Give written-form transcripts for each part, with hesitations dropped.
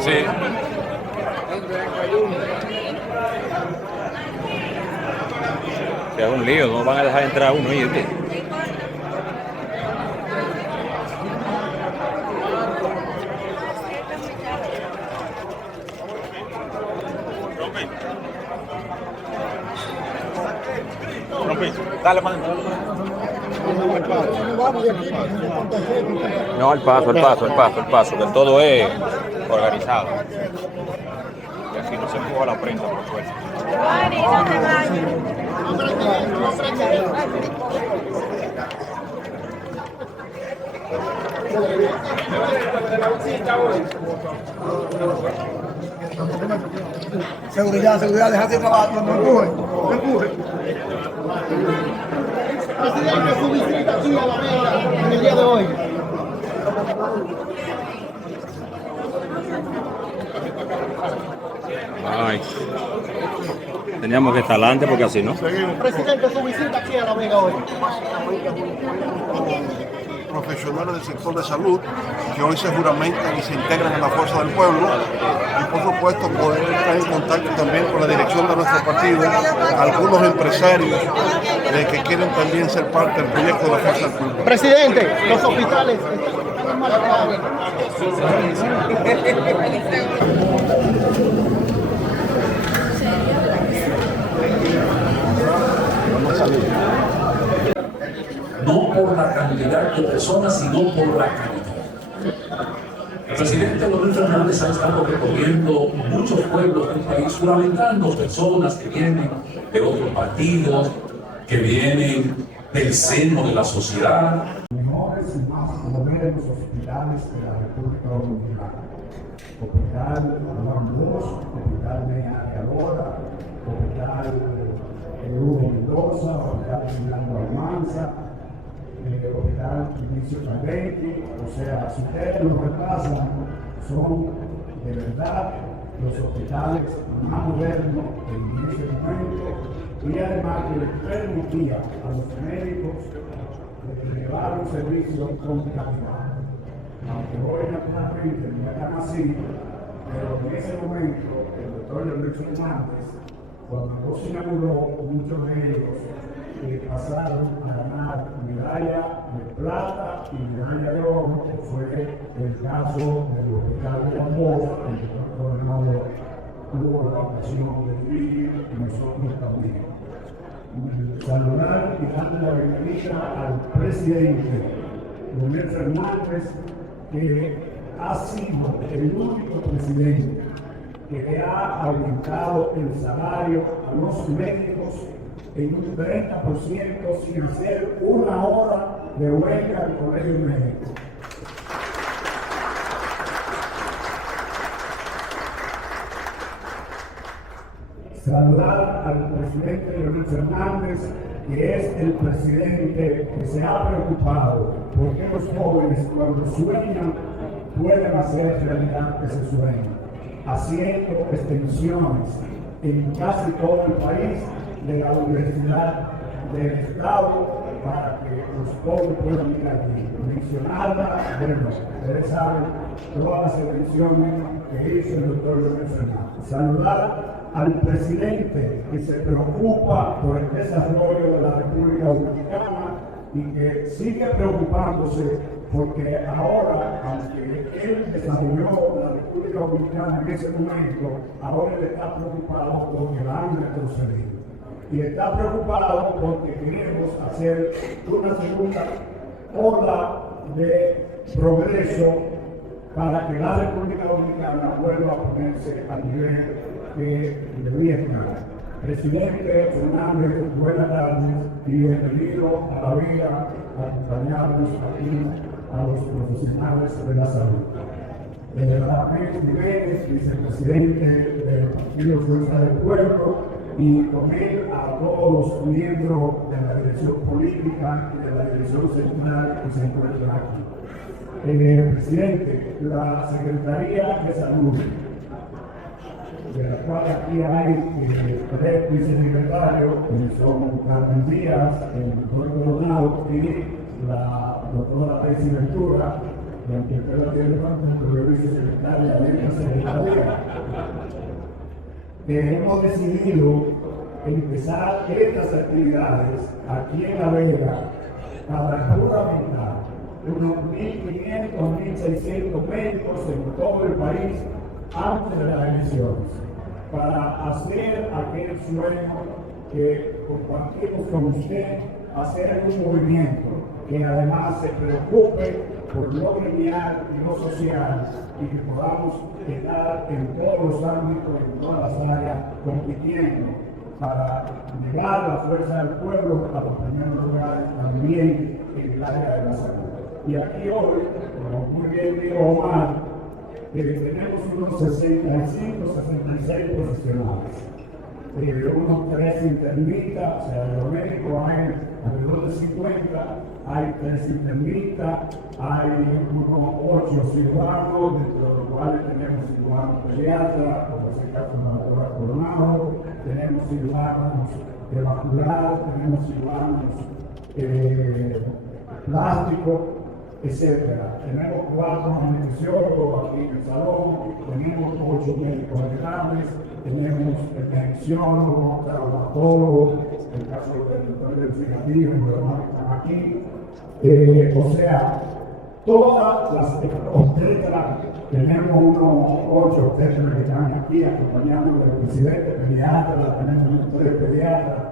Sí. Es un lío, no van a dejar entrar a uno ahí, ¿sí? Dale, man. No, al paso, que todo es organizado. Y así no se empuja la prensa por fuerza. Seguridad, deja de trabajo, no empuje. Presidente, su visita aquí a La Vega en el día de hoy. Ay, teníamos que estar adelante porque así, ¿no? Presidente, su visita aquí a La Vega hoy. Profesionales del sector de salud que hoy se juramentan y se integran en la fuerza del pueblo, y por supuesto poder estar en contacto también con la dirección de nuestro partido, algunos empresarios que quieren también ser parte del proyecto de la fuerza del pueblo. Presidente, los hospitales están mal pagados. No por la cantidad de personas, sino por la calidad. El presidente Leonel Fernández ha estado recorriendo muchos pueblos del país, juramentando personas que vienen de otros partidos, que vienen del seno de la sociedad. Mejores y más modernos hospitales de la República Dominicana. Hospital Juan Bosch, Hospital Mena de Alora, Hospital Hugo Mendoza, Hospital Fernando Almanza, Hospital Inicio Calvetti. O sea, si ustedes lo repasan, son de verdad los hospitales más modernos en este momento, y además que les permitía a los médicos llevar un servicio con calidad. Aunque hoy naturalmente no es tan así, pero en ese momento el doctor Leonel Fernández, cuando se inauguró, muchos médicos pasaron a ganar medalla de plata y medalla de oro, que fue el caso del hospital de Juan Bosch, el doctor Fernando tuvo la ocasión de vivir nosotros también. Saludar y darle la bienvenida al presidente Leonel Fernández, que ha sido el único presidente que le ha aumentado el salario a los médicos en un 30% sin hacer una hora de huelga al Colegio Médico. Saludar al presidente Leonel Fernández, que es el presidente que se ha preocupado porque los jóvenes, cuando sueñan, pueden hacer realidad ese sueño, haciendo extensiones en casi todo el país de la Universidad del Estado para que los pobres puedan ir allí. Mencionarla, bueno, ustedes saben todas las extensiones que hizo el doctor Leonel Fernández. Saludar al presidente que se preocupa por el desarrollo de la República Dominicana y que sigue preocupándose porque ahora, aunque él desarrolló la República Dominicana en ese momento, ahora él está preocupado porque la han retrocedido. Y está preocupado porque queremos hacer una segunda ola de progreso para que la República Dominicana vuelva a ponerse a nivel que debía estar. Presidente Fernández, buenas tardes y bienvenido a La Vega a acompañarnos aquí a los profesionales de la salud. Ramírez Jiménez, vicepresidente del Partido Fuerza del Pueblo, y con él a todos los miembros de la dirección política y de la dirección central que se encuentran aquí. Presidente, la Secretaría de Salud, de la cual aquí hay tres vicesecretarios, que son Carmen Díaz, el doctor Coronado y la doctora Tessie Ventura, de quien la tiene el vicesecretario hemos decidido empezar estas actividades aquí en La Vega para juramentar unos 1.500, 1.600 médicos en todo el país antes de las elecciones, para hacer aquel sueño que compartimos con usted, hacer un movimiento que además se preocupe por lo gremial y lo social y que podamos quedar en todos los ámbitos, en todas las áreas, compitiendo para llegar a la fuerza del pueblo, acompañando también en el área de la salud. Y aquí hoy, como muy bien dijo Omar, tenemos unos 65, 66 profesionales. Unos 3 internistas, o sea, de los médicos hay alrededor de 50, hay 3 internistas, hay unos 8 cirujanos, dentro de los cuales tenemos cirujanos pediatras, como es el caso de la doctora Coronado, tenemos cirujanos vasculares, tenemos cirujanos plásticos, etcétera. Tenemos 4 anestesiólogos aquí en el salón, tenemos 8 médicos generales, tenemos infecciólogo, traumatólogo, en el caso del doctor investigativo, los demás están aquí. O sea, todas las obstetras, tenemos unos 8 obstetras que están aquí acompañando al presidente, pediatra, tenemos unos 3 pediatras.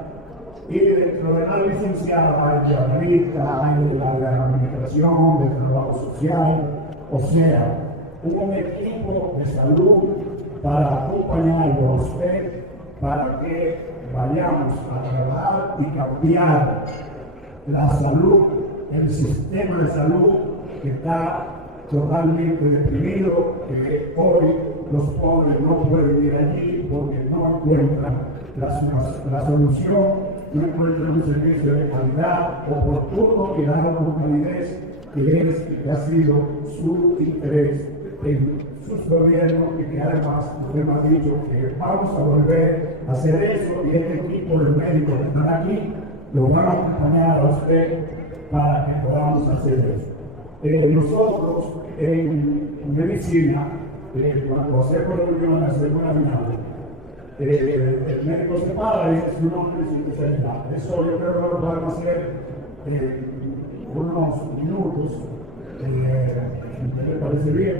Y dentro de la licenciada hay diabetistas, hay la de administración, de trabajo social, o sea, un equipo de salud para acompañarlo a usted, para que vayamos a trabajar y cambiar la salud, el sistema de salud que está totalmente deprimido, que hoy los pobres no pueden ir allí porque no encuentran la solución, no encuentran un servicio de calidad oportuno y dar con validez que ha sido su interés en sus gobiernos y que además nos hemos dicho que vamos a volver a hacer eso y este equipo de médicos que están aquí lo van a acompañar a usted para que podamos hacer eso. Nosotros en medicina, cuando hacemos reuniones de una el médico se para y dice su nombre y su especialidad. Eso yo creo que lo podemos hacer en unos minutos. ¿Me parece bien?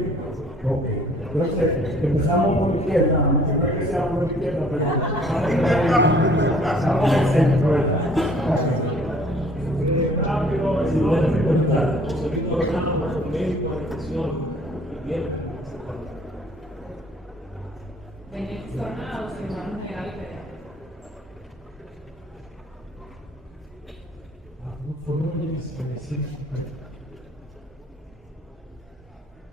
Ok. Entonces, empezamos por izquierda, aunque no es que sea por izquierda, pero estamos en el centro. Rápido, si no es recortar, José Víctor Ramos, médico de atención, bien. Beneficiados, cirujanos generales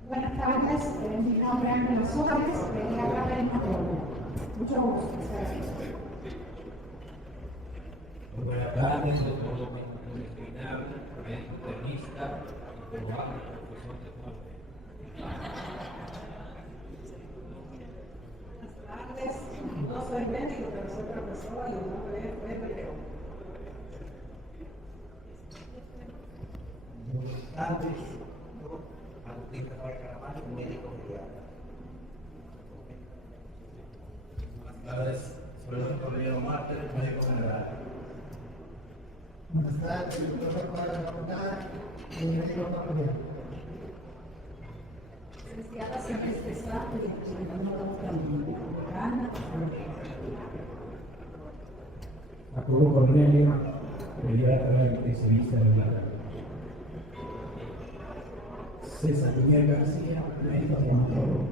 Buenas tardes, mi nombre es Ángela Suárez, pediatra dermatólogo. Mucho gusto. Buenas tardes, doctor médico veterinario, médico internista y peruano, profesor de No soy médico, pero soy profesor y no soy PPO. Buenas tardes, yo, Agustín Rafael Caraballo, médico pediatra. Buenas tardes, soy el doctor Diego Márquez, médico general. Buenas tardes, doctor Rafael Caraballo, médico pediatra. Licenciada Siempre Especial, Ana. Jacobo Cornelio, pediatra especialista de la César Miguel García, médico dermatólogo.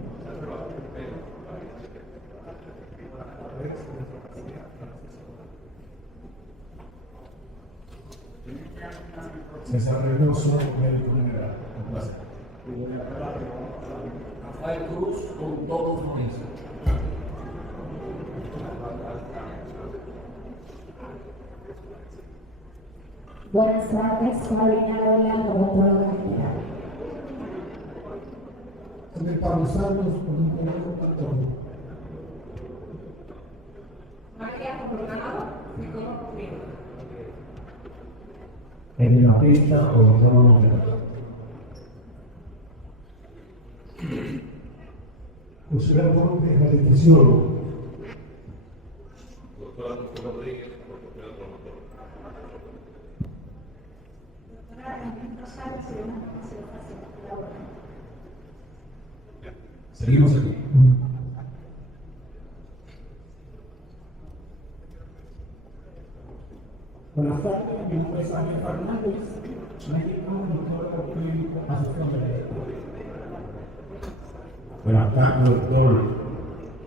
César Reynoso, médico general. Un placer. Rafael Cruz, con todo forense. Buenas tardes, Carolina Orlando, doctora general. También Pablo Santos, con un médico patólogo. María Coronado, psicólogo clínico. Endopista o odontólogo. José Ramón, anestesiólogo. Rodríguez, por otro motor. Doctora, en Rosales se una conservación laboral. Seguimos aquí. Buenas tardes, mi nombre es Ángel Fernández, médico, doctor clínico, asistente de médico. Buenas tardes, doctor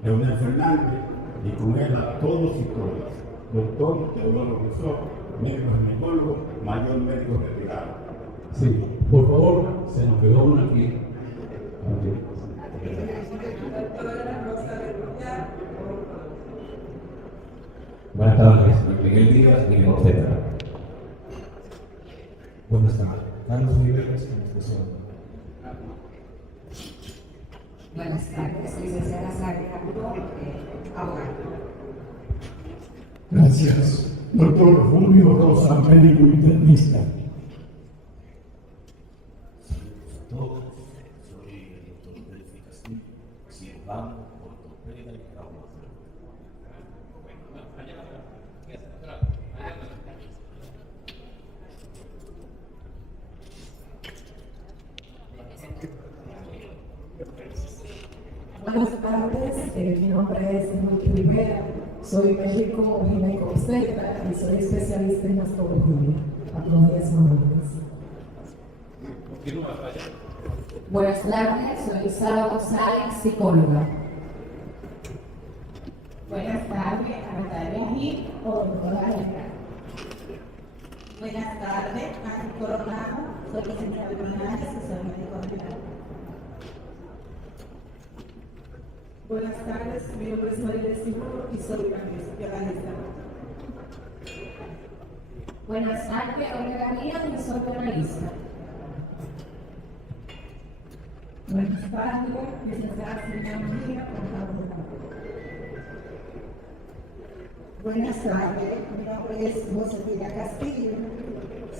Leonel Fernández, y con él a todos y todas. Doctor Teodoro Rousseau, médico ginecólogo, mayor médico retirado. Sí, por favor, se nos quedó uno aquí. Buenas tardes, Miguel Díaz, ginecólogo. Buenas tardes. Carlos Oliveras, administración. Buenas tardes, licenciada Sara abogada. Gracias, doctor Julio Rosa, médico internista. Todos, soy el doctor Félix Castillo, cirujano, ortopeda y traumatólogo. Buenas tardes, mi nombre es Enrique Rivera, soy médico ginecobstetra y soy especialista en mastología. Aplausos honores. Buenas tardes, soy Sara González, psicóloga. Buenas tardes, Natalia Gil, doctora Alejandra. Buenas tardes, Ángel Coronado, soy licenciada en Coronado y soy médico general. Buenas tardes, mi nombre es María Simón y soy organista. Buenas tardes, Olga García, y soy analista. Buenas tardes, licenciada Silvia Mejía, contadora. Buenas tardes, mi nombre es Josefina Castillo,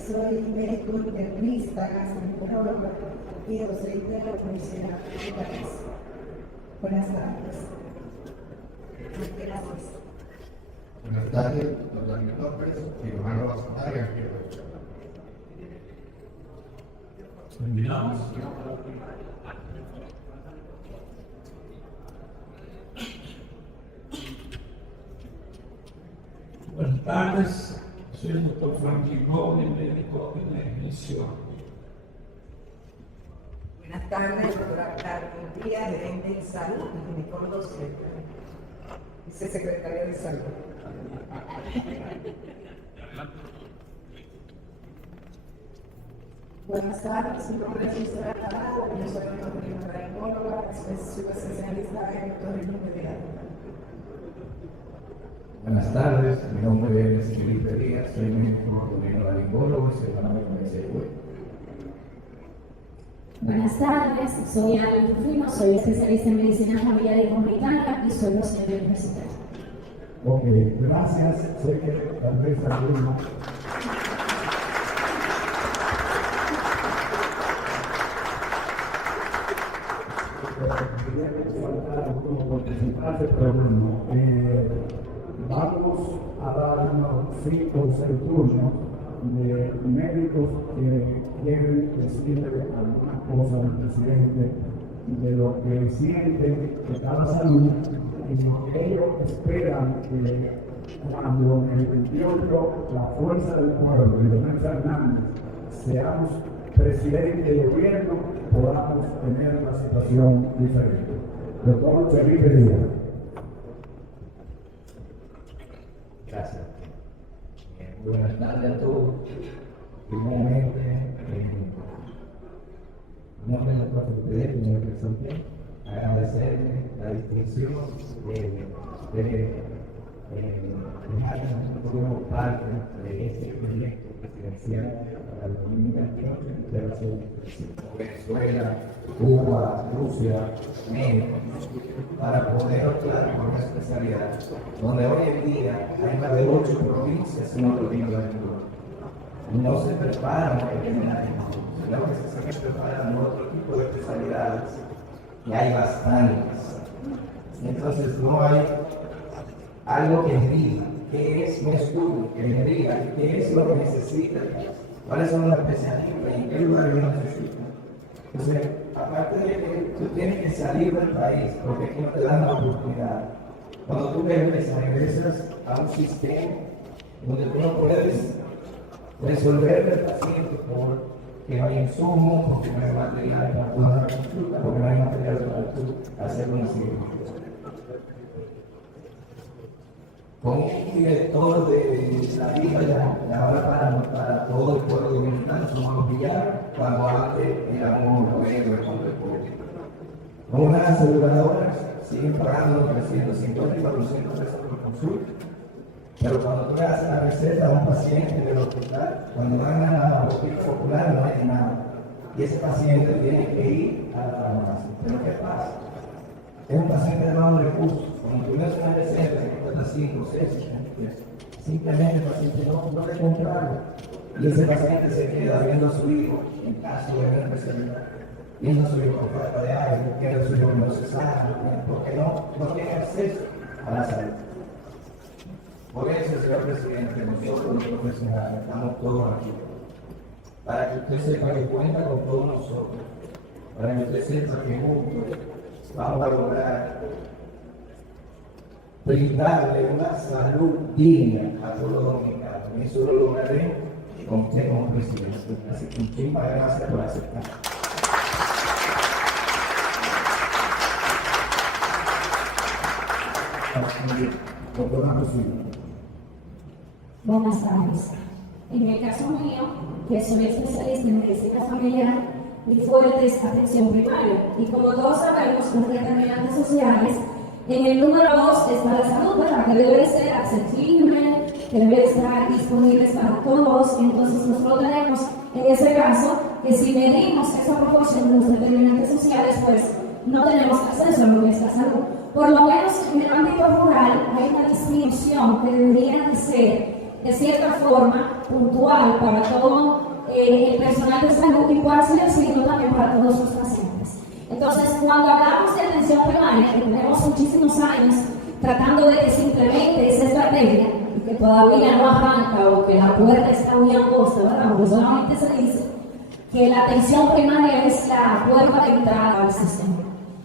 soy médico internista, gastroenteróloga y docente de la Universidad de París. Buenas tardes. Gracias. Buenas tardes, doctor Daniel López, cirujano vascular. Terminamos. Buenas tardes, soy el doctor Franklin Gómez, médico de la ignición. Buenas tardes, doctora Carmen Díaz, gerente de salud y ginecólogo secretaria de salud. Buenas tardes, mi nombre es Gisela Tarado, yo soy otorrinolaringóloga, soy especialista en otorrinolaringología. Buenas tardes, mi nombre es Felipe Díaz, soy médico otorrinolaringólogo y soy ganador de MSW. Buenas tardes, soy Ana Rufino, soy especialista en medicina familiar y comunitaria y soy docente universitaria. Ok, gracias, soy Andrés Luna. Pero no. Vamos a dar unos 5 o 6 turnos de médicos que quieren decirle algunas cosas al presidente de lo que sienten de cada salud y lo que ellos esperan que cuando en el 28 la fuerza del pueblo y Leonel Fernández seamos presidente de gobierno, podamos tener una situación diferente. Doctor Felipe Díaz. Gracias. Muy buenas tardes a todos. Primeramente, en nombre del doctor Felipe Díaz, me presenté, agradecerle la distinción de como parte de este proyecto presidencial para la 2028 de la Venezuela, Cuba, Rusia, México, para poder optar por una especialidad donde hoy en día hay más de 8 provincias en otro tipo de mundo. No se preparan veterinarios, sino que se preparan otro tipo de especialidades, y hay bastantes. Entonces no hay algo que diga que es un estudio que me diga qué es lo que necesita el país, cuáles son las especialistas y en qué lugares lo necesitan. Entonces, aparte de que tú tienes que salir del país, porque aquí no te dan la oportunidad, cuando tú regresas a un sistema donde tú no puedes resolver al paciente porque no hay insumos, porque no hay material para toda la consulta, porque no hay material para tú hacer una cirugía. Con un director de la isla para todo el pueblo dominicano, somos los villanos, cuando antes éramos los héroes contra el pueblo. Con unas aseguradoras siguen pagando 350 y 400 pesos por consulta. Pero cuando tú le haces la receta a un paciente del hospital, cuando van a la hospital popular no hay nada. Y ese paciente tiene que ir a la farmacia. ¿Pero qué pasa? Es un paciente de bajo recursos. Cuando tú le haces una receta que cuesta 5, 6, 80 pesos, simplemente el paciente no le compra algo. Y ese paciente se queda viendo a su hijo, en caso de una especialidad, viendo a su hijo con falta de aire, viendo a su hijo no se sana, porque no tiene acceso a la salud. Por eso, señor presidente, nosotros los profesionales estamos todos aquí, para que usted sepa que cuenta con todos nosotros, para que usted sepa que juntos vamos a lograr brindarle una salud digna a todos los dominicanos. Y eso lo lograré con usted como presidente. Así que muchísimas gracias por aceptar. Buenas tardes. En el caso mío, que soy especialista en medicina familiar, mi fuerte es atención primaria. Y como todos sabemos, los determinantes sociales, en el número 2 está la salud, ¿verdad? Que debe ser accesible, que debe estar disponible para todos. Entonces nosotros tenemos, en ese caso, que si medimos esa proporción de los determinantes sociales, pues no tenemos acceso a lo que es la salud. Por lo menos en el ámbito rural hay una distinción que debería de ser de cierta forma puntual para todo el personal de salud y por así decirlo también para todos los pacientes. Entonces, cuando hablamos de atención primaria, que tenemos muchísimos años tratando de que se implemente esa estrategia y que todavía no arranca o que la puerta está muy angosta, ¿verdad? Porque solamente se dice que la atención primaria es la puerta de entrada al sistema.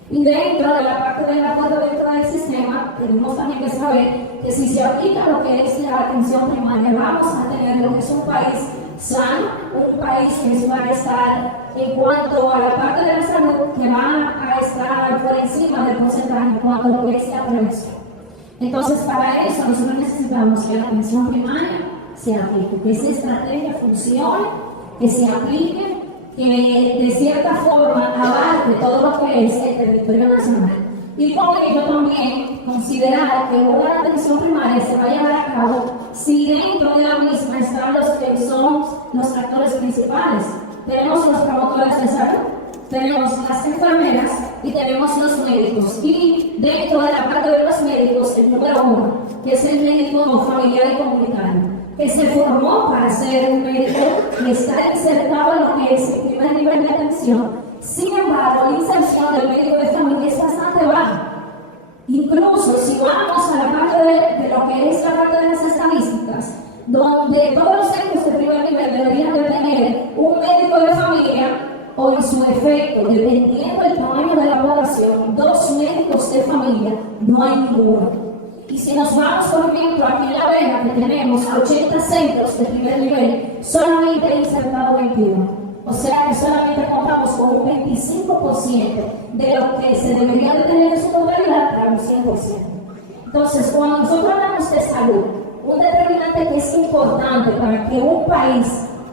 Y dentro de la parte de la puerta de entrada del sistema, tenemos también que saber que si se aplica lo que es la atención primaria, vamos a tener lo que es un país sano, un país que va a estar en cuanto a la parte de la salud, que va a estar por encima del porcentaje en cuanto a lo que es la prevención. Entonces, para eso nosotros necesitamos que la atención primaria se aplique, que esa estrategia funcione, que se aplique, que de cierta forma abarque todo lo que es el territorio nacional. Y con ello también considerar que una atención primaria se vaya a llevar a cabo si dentro de la misma están los que son los actores principales. Tenemos los promotores de salud, tenemos las enfermeras y tenemos los médicos. Y dentro de la parte de los médicos, el número 1, que es el médico familiar y comunitario, que se formó para ser un médico y está insertado en lo que es el primer nivel de atención. Sin embargo, la inserción del médico de familia es bastante baja. Incluso si vamos a la parte de lo que es la parte de las estadísticas, donde todos los centros de primer nivel deberían de tener un médico de familia, o en su efecto, dependiendo del tamaño de la población, 2 médicos de familia, no hay ninguno. Y si nos vamos, por ejemplo, aquí en La Vega, que tenemos 80 centros de primer nivel, solamente he insertado 21. O sea que solamente contamos con un 25% de lo que se debería de tener en su totalidad para un 100%. Entonces, cuando nosotros hablamos de salud, un determinante que es importante para que un país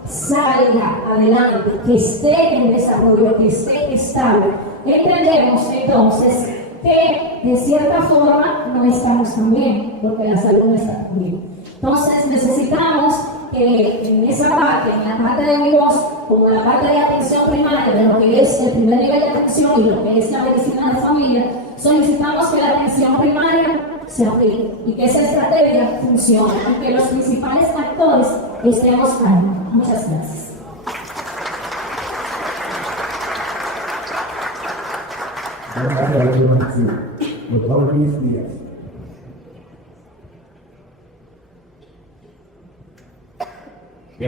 salga adelante, que esté en desarrollo, que esté estable, entendemos entonces que de cierta forma no estamos tan bien, porque la salud no está tan bien. Entonces necesitamos que en esa parte, en la parte de mi voz, como la parte de atención primaria, de lo que es el primer nivel de atención y lo que es la medicina de familia, solicitamos que la atención primaria se aplique y que esa estrategia funcione y que los principales actores estemos claros. Muchas gracias. Gracias a la doctora Luis Díaz.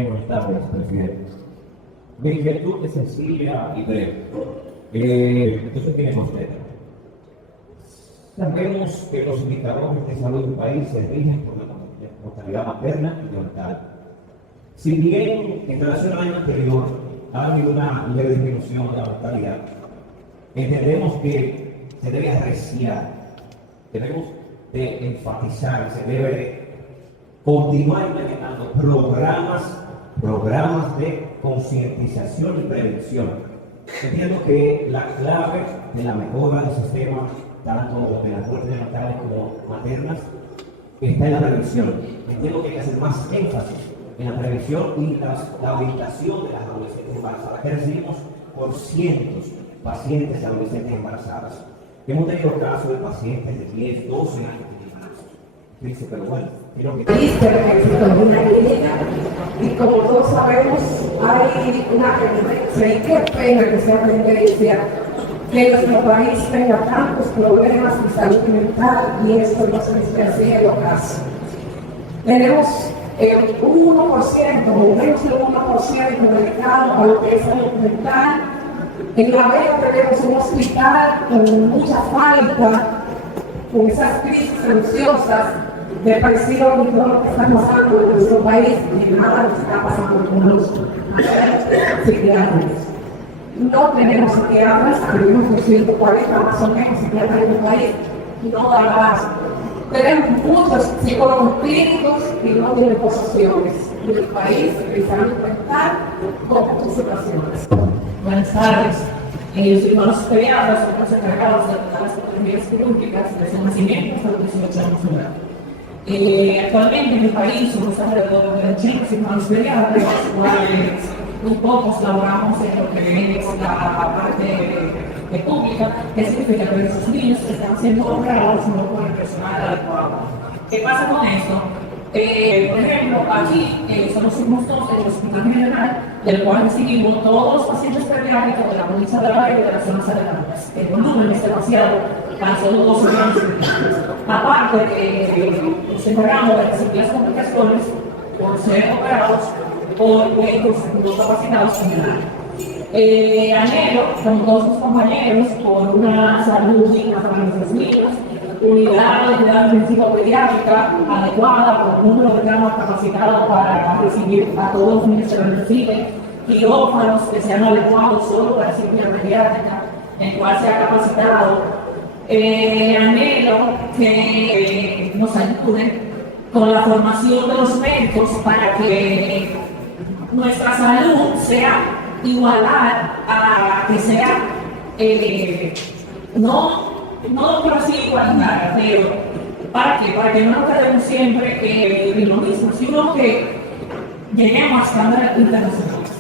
Buenas tardes, presidente. Mi inquietud es sencilla y breve. Entonces tiene usted. Sabemos que los indicadores de salud del país se rigen por la mortalidad materna y neonatal. Si bien en relación al año anterior ha habido una leve disminución de la mortalidad, entendemos que se debe apreciar, debemos de enfatizar, se debe de continuar implementando programas de concientización y prevención. Entiendo que la clave de la mejora del sistema, tanto de las muertes neonatales como maternas, está en la prevención. Entiendo que hay que hacer más énfasis en la prevención y la orientación de las adolescentes embarazadas, que recibimos por cientos pacientes adolescentes embarazadas. Hemos tenido casos de pacientes de 10, 12 años de embarazo. Dice, pero bueno, creo que... Y como todos sabemos, hay una tendencia, y qué pena que sea tendencia, que nuestro país tenga tantos problemas de salud mental y esto no se está haciendo caso. Tenemos un 1%, o menos del 1% dedicado a lo que es salud mental. En La Vega tenemos un hospital con mucha falta, con esas crisis ansiosas, depresión y todo lo que está pasando en nuestro país, y nada lo que está pasando con los psiquiatras. No tenemos psiquiatras, tenemos 140 más o menos psiquiatras en el país, no da más. Tenemos muchos psicólogos clínicos y no tienen posiciones en el país, en salud mental, con muchas situaciones. Buenas tardes. Yo soy uno de los pediatras, soy los encargados de las patologías quirúrgicas desde el nacimiento hasta los 18 años de edad. Actualmente en el país somos alrededor de 80 cirujanos pediatras, los cuales muy pocos laboramos en lo que es la parte pública, que significa que esos niños que están siendo operados no con el personal adecuado. ¿Qué pasa con esto? Por ejemplo, aquí somos unos dos en el Hospital General, del cual recibimos todos los pacientes pediátricos de la provincia de La Vega y de las zonas aledañas. El volumen es demasiado para solo 2 millones de niños. Aparte, nos encargamos de recibir las complicaciones por ser operados por médicos no capacitados en general. Anhelo, con todos mis compañeros, por una salud digna para nuestros niños, unidades de atención pediátrica adecuada, con un programa capacitado para recibir a todos los niños que lo reciben, quirófanos que sean adecuados solo para cirugía pediátrica, en el cual se ha capacitado. Anhelo que nos ayuden con la formación de los médicos para que nuestra salud sea igualar a que sea no pero sí igualdad, pero ¿para qué? Para que no nos quedemos siempre en lo mismo, sino que lleguemos a estándares internacionales.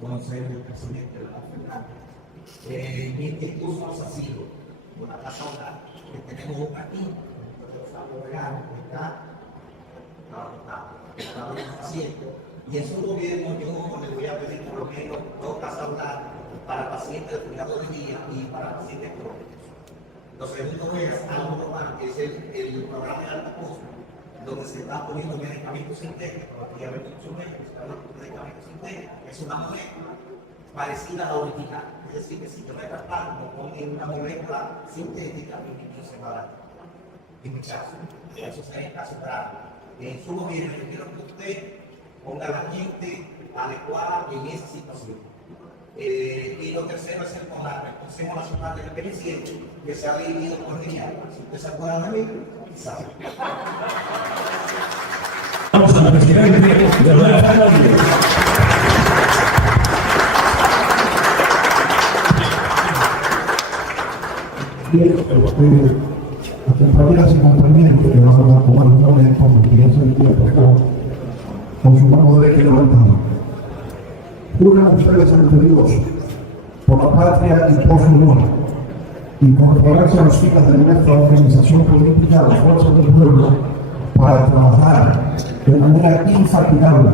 Conocer el presidente de la Federación. Mi inquietud nos ha sido una casa hogar que tenemos aquí, los abogados que está haciendo, y en su gobierno yo le voy a pedir por lo menos 2 casas hogar para pacientes de cuidado de día y para pacientes crónicos. Lo segundo es algo normal, que es el programa de alta costo, donde se están poniendo medicamentos sintéticos, aquí hay muchos medicamentos sintéticos, es una molécula parecida a la original, es decir, que si yo me trasplanto con una molécula sintética, mi niño se va a dar. En mi caso, eso sería el caso grave. En su gobierno, yo quiero que usted ponga a la gente adecuada en esa situación. Y lo tercero es el Consejo Nacional de Envejecientes, que se ha dividido por genial. Si usted se acuerda de mí, sabe. Vamos a la presidenta de la A compañeras y compañeros que van a tomar un nombre como que ya se le tocó con su mano derecha levantada. Juro a ustedes ante Dios, por la patria y por su honor, y incorporarse a las filas de nuestra organización política, las fuerzas del pueblo, para trabajar de manera infatigable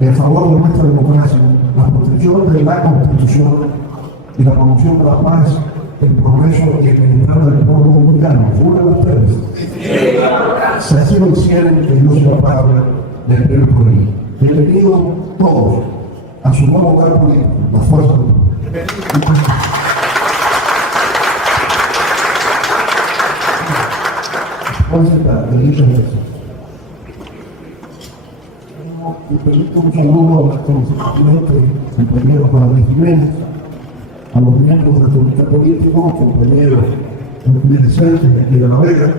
en favor de nuestra democracia, la protección de la Constitución y la promoción de la paz, el progreso y el bienestar del pueblo dominicano. ¿Juran ustedes? Si así lo hicieron, que Dios sea Padre, del Perú Pueblo. Bienvenidos todos a su nuevo hogar político, la Fuerza del Pueblo. Me permito un saludo a nuestros compañeros Juan Jiménez, a los miembros de la Comité Política, compañeros Jiménez Sánchez, aquí de La Vega,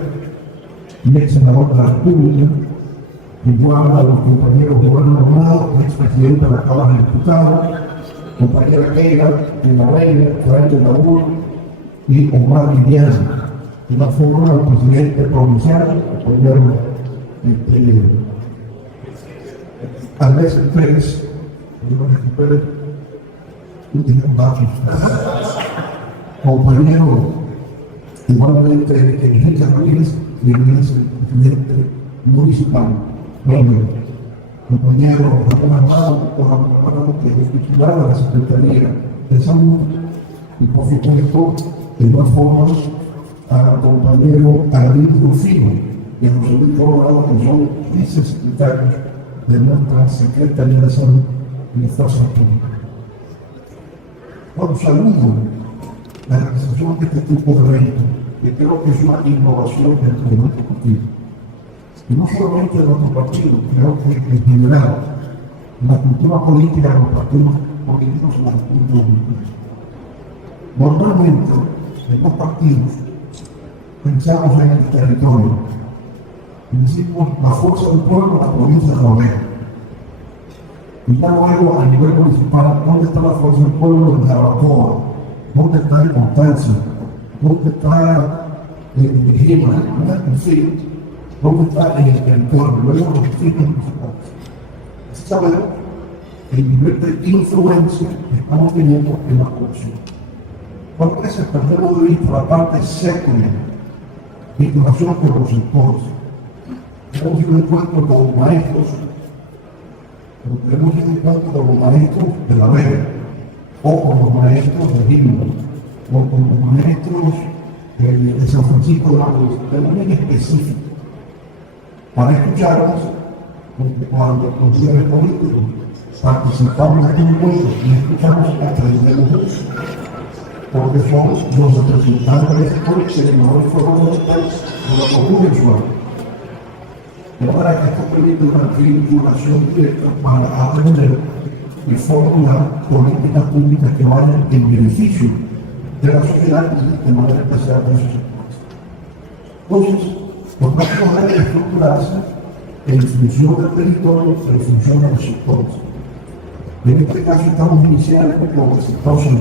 y ex senador de la República, igual a los compañeros Juan Armado, ex presidente de la Cámara de Diputados, compañera Keira de La Vega, Frank Laúl y Omar Liliana. De la forma al presidente provincial, compañero Andrés Pérez, compañero igualmente Enrique Ramírez, que es el presidente municipal, compañero Ramón Armado, que es titular de la Secretaría de Salud, y por supuesto, de igual forma, al compañero David Rufino, y a los Luis Colorado, que son vicesecretarios de nuestra Secretaría de Salud y de Fuerza Pública. Bueno, saludo la realización de este tipo de eventos, que creo que es una innovación dentro de nuestro partido. Y no solamente de nuestro partido, creo que en general, la cultura política de los partidos políticos en la República Dominicana. Normalmente, en los partidos, pensamos en el territorio. Y decimos la fuerza del pueblo, la provincia de La Vega. Y ya luego, a nivel municipal, ¿dónde está la fuerza del pueblo en Jarabacoa? ¿Dónde está en Constancia? ¿Dónde está en Gima? En fin, ¿dónde está en el territorio? Luego los distritos municipales. Así sabemos el nivel de influencia que estamos teniendo en la población. Cuando se perdemos de vista la parte secundaria, vinculación con los sectores. Tenemos un encuentro con los maestros, pero tenemos un encuentro con los maestros de La Vega, o con los maestros de Gima, o con los maestros de San Francisco de la Cruz, de manera específica, para escucharnos, porque cuando los líderes políticos participamos en un encuentro y escuchamos a través de los porque somos los representantes de sectores que no fueron electos por la común usuario. De manera que esto permite una vinculación directa para aprender y formular políticas públicas que vayan en beneficio de la sociedad y de manera especial de esos sectores. Entonces, por tanto, debe estructurarse en función del territorio, en función de los sectores. En este caso estamos iniciando con el sector salud.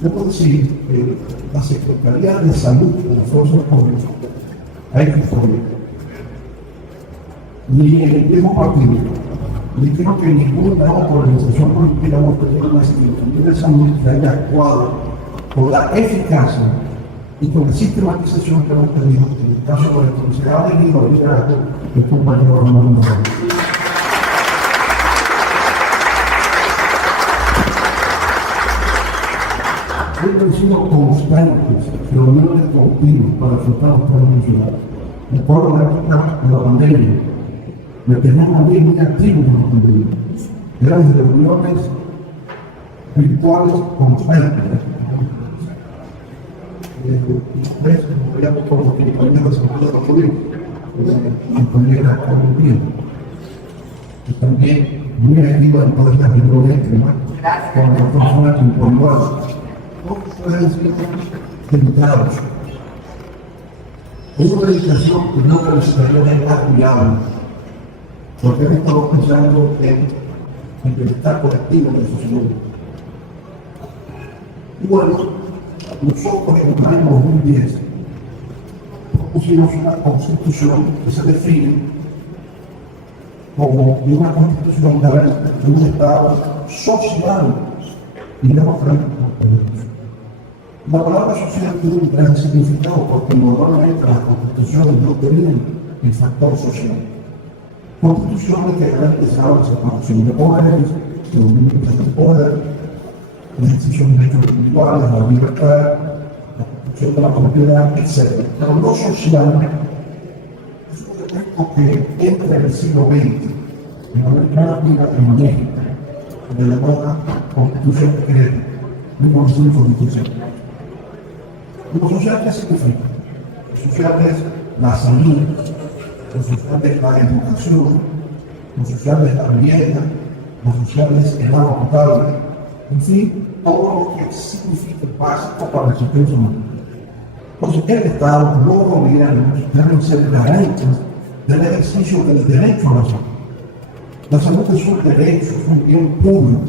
Debo decir que la Secretaría de Salud de la Fuerza Pública hay que poner. Ni en el mismo partido, ni creo que ninguna otra organización política hemos tenido una Secretaría de Salud que haya actuado con la eficacia y con la sistematización que hemos tenido en el caso de la Universidad de Lima, liderado el compañero Romano Morales. Hemos sido constantes, reuniones continuas para afrontar los problemas ciudadanos. Recuerdo la época de la pandemia, me tenía también muy activo con la pandemia. Eran reuniones virtuales constantes. Después, apoyamos por los compañeros de salud de la política, compañeras colombianas, que también muy activa en todas las reuniones, con las personas informadas. Pueden ser delicados. Es una dedicación que no consideraría apoyable, porque hemos estado pensando en bienestar colectivo de la sociedad. Y bueno, nosotros en el año 2010 propusimos una constitución que se define como una constitución de un Estado social y democrático. La palabra social tiene un gran significado porque normalmente las constituciones no tenían el factor social. Constituciones que garantizaban la separación de poderes, que dominan el poder, la ejercicio de derechos individuales, la libertad, la protección de la propiedad, etc. Pero lo social es un proyecto que entra en el siglo XX, en América Latina, en México, de la nueva Constitución de 1987. Lo social, ¿qué significa? Lo social es la salud, lo social es la educación, lo social es la vivienda, lo social es el agua potable, en fin, todo lo que significa básico para la existencia humana. Entonces, el Estado, los gobiernos deben ser garantes del ejercicio del derecho a la salud. La salud es un derecho, es un bien público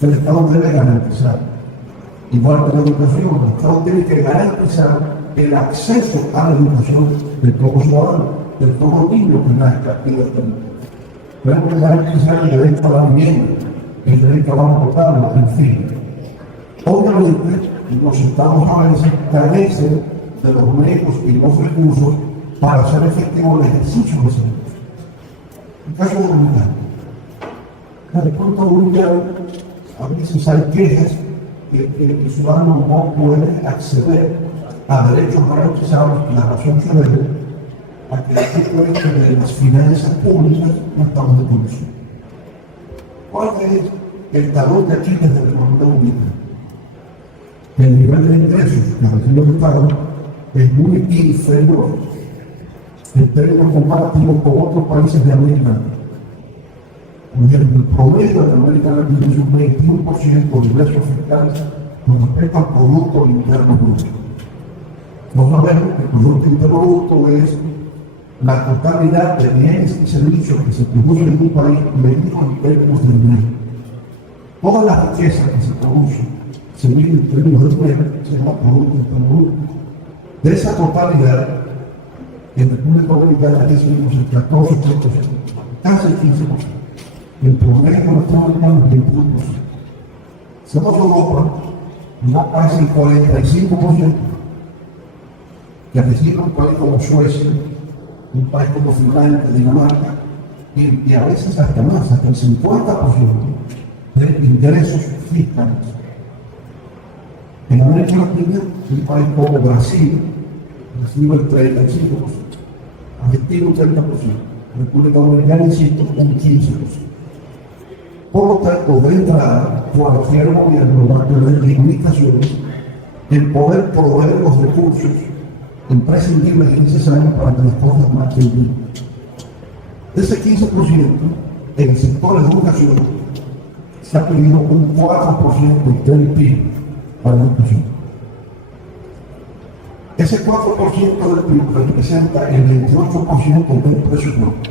que el Estado debe garantizar. Igual que la educación, el Estado tiene que garantizar el acceso a la educación de todo ciudadano, de todo niño que nazca y de este mundo. Tenemos que garantizar el derecho a la vivienda, el derecho a la agua potable, en fin. Obviamente, los estados a veces carecen de los medios y los recursos para hacer efectivo el ejercicio de ese derecho. En caso dominicano, la República Dominicana, a veces hay quejas que el ciudadano no puede acceder a derechos garantizados y la razón se debe a que el tipo de las finanzas públicas no estamos de condición. ¿Cuál es el talón de Aquiles de la República Dominicana? El nivel de ingresos que recibe el Estado es muy inferior en términos comparativos con otros países de América Latina. Por ejemplo, el promedio de América Latina es un 21% de ingresos fiscales con respecto al Producto Interno Bruto. No sabemos que el Producto Interno Bruto es la totalidad de bienes y servicios que se producen en un país medido en términos de dinero. Toda la riqueza que se produce se mide en términos de dinero, se llama Producto Interno Bruto. De esa totalidad, en República Dominicana recibimos el 14%, casi el 15%. El promedio de los dominicanos es 21%. Somos Europa, no casi el 45%, que recibe un país como Suecia, un país como Finlandia, Dinamarca, y a veces hasta más, hasta el 50% de ingresos fiscales. En América Latina, un país como Brasil recibe el 35%, Argentina un 30%, República Dominicana, insisto, un 15%. Por lo tanto, de entrada, cualquier gobierno va a tener limitaciones en poder proveer los recursos imprescindibles y necesarios para que las cosas marchen bien. De ese 15%, en el sector de educación, se ha pedido un 4% del PIB para la educación. Ese 4% del PIB representa el 28% del presupuesto.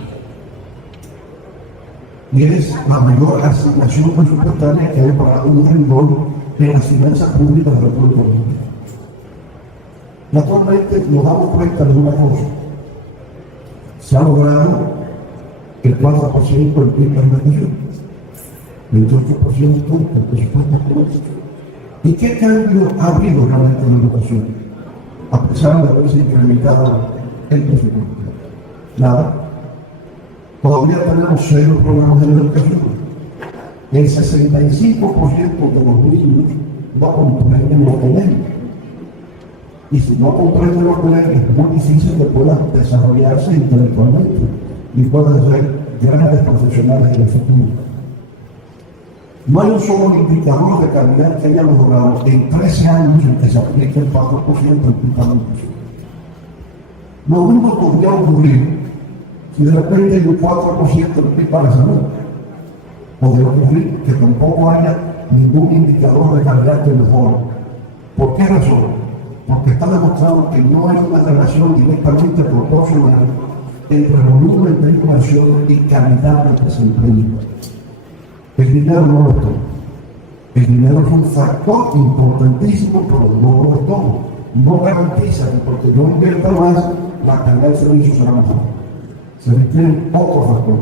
Y es la mayor asignación presupuestaria que hay para un renglón en las finanzas públicas de la República Dominicana. Naturalmente nos damos cuenta de una cosa. Se ha logrado el 4% del PIB para la educación, el 28% del presupuesto público. ¿Y qué cambio ha habido realmente en la educación? A pesar de haberse incrementado el presupuesto. Nada. Todavía tenemos serios problemas en la educación. El 65% de los niños no comprenden lo que leen. Y si no comprenden lo que leen, es muy difícil que puedan desarrollarse intelectualmente y puedan ser grandes profesionales en el futuro. No hay un solo indicador de calidad que haya logrado en 13 años en que se aplique el 4% del PIB. Lo mismo podría ocurrir si de repente hay un 4% del PIB para la salud. Podría ocurrir que tampoco haya ningún indicador de calidad que mejore. ¿Por qué razón? Porque está demostrado que no hay una relación directamente proporcional entre volumen de inversión y calidad del desempeño. El dinero no lo es todo. El dinero es un factor importantísimo, pero no lo es todo. No garantiza que porque yo invierta más, la calidad del servicio será mejor. Se requieren otros factores.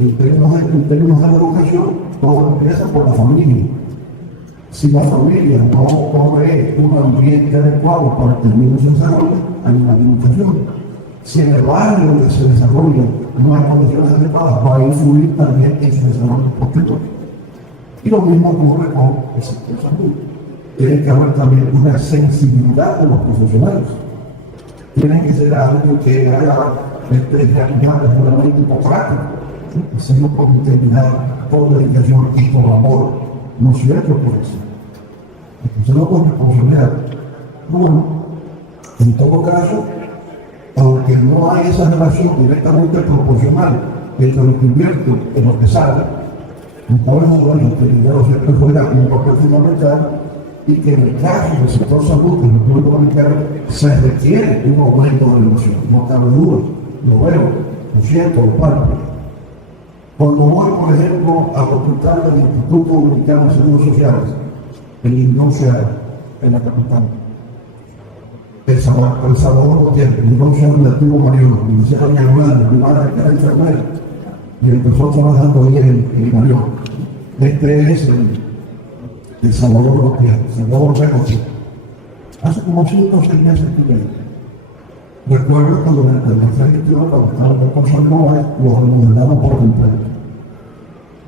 En términos de la educación, todo empieza por la familia. Si la familia no provee un ambiente adecuado para que el niño se desarrolle, hay una limitación. Si en el barrio donde se desarrolla no hay condiciones adecuadas, va a influir también en su desarrollo posterior. Y lo mismo ocurre con el sector de salud. Tiene que haber también una sensibilidad de los profesionales. Tienen que ser algo que haga realidad es puramente hipocrático. Así no pueden terminar por dedicación y por amor, no cierto por eso. Entonces no con responsabilidad. Bueno, en todo caso, aunque no hay esa relación directamente proporcional entre lo que invierto y lo que sale, no podemos ver que el dinero siempre juega un papel fundamental y que en el caso del sector salud en la República Dominicana se requiere un aumento de la inversión, no cabe duda, lo veo, lo siento, lo palpo. Cuando voy, por ejemplo, al hospital del Instituto Dominicano de Seguros Sociales, en la industria en la capital, El Salvador tiene, el industria del Arturo Mariano, me hicieron en Orlando, mi madre que era enfermera, y empezó trabajando ahí en Mariano. Este es el Salvador López, Salvador López. Hace como 5 o 6 meses que leí. Recuerdo cuando durante la gestión, cuando estaba en el Consejo de Nueva, los remodelamos por completo.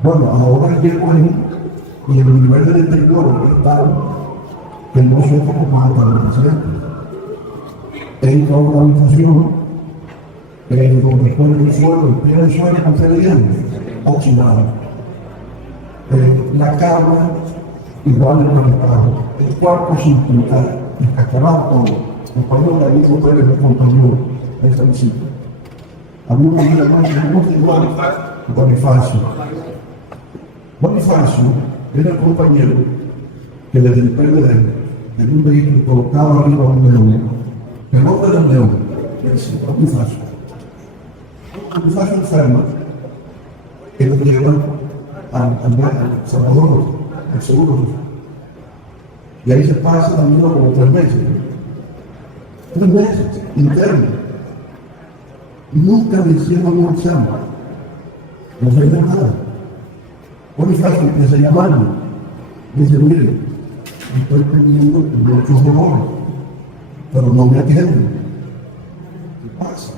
Bueno, ahora llego ahí y el nivel de deterioro es tal que no se fue como para el presidente. Entra a una habitación donde pone el suelo, el pie del suelo con televidente, oxidado. La cama igual en el estado, el cuarto sin pintar, escacarado todo. El país de David Pérez me acompañó esa visita. Había una amiga muy igual, Bonifacio. Bonifacio era el compañero que desde el PLD, en un vehículo colocado arriba un león, el hombre del león, decía Bonifacio. Bonifacio enferma, que lo llevan al Salvador, al seguro. Y ahí se pasa también como 3 meses. 3 meses internos. Nunca le hicieron un examen. No se ve nada. Bonifacio empieza a llamarme. Dice, mire, estoy teniendo muchos dolores, pero no me atienden. ¿Qué pasa?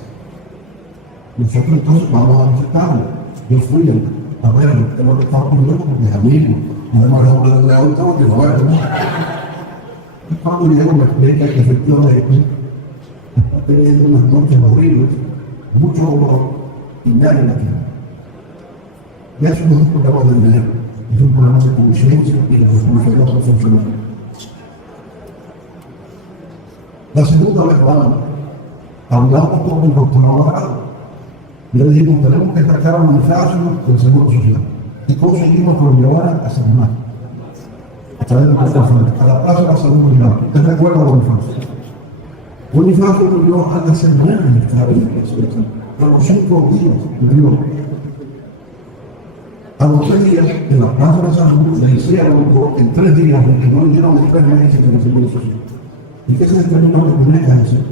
Nosotros entonces vamos a visitarlo. Yo fui a ver lo que estaba ocurriendo con mis amigos. Además, el hombre del león estaba que no va a ver. Y cuando llego me explica que efectivamente está teniendo unas noches horribles, mucho dolor y nadie la tiene. Y eso no es un problema de dinero, es un problema de conciencia y de responsabilidad profesional. La segunda vez hablamos con el doctor Alvarado. Y le dijimos, tenemos que sacar a Bonifacio del Seguro Social. Y conseguimos que lo llevaran a San Marcos, a través de a la Plaza de la Salud Mundial. ¿Te recuerdas a Bonifacio? Bonifacio murió a la semana de estar en la situación. A los 5 días murió. A los 3 días, en la Plaza de la Salud, le hicieron en 3 días, porque no le dieron en 3 meses en el Seguro Social. Y que se determinó que tenía cáncer.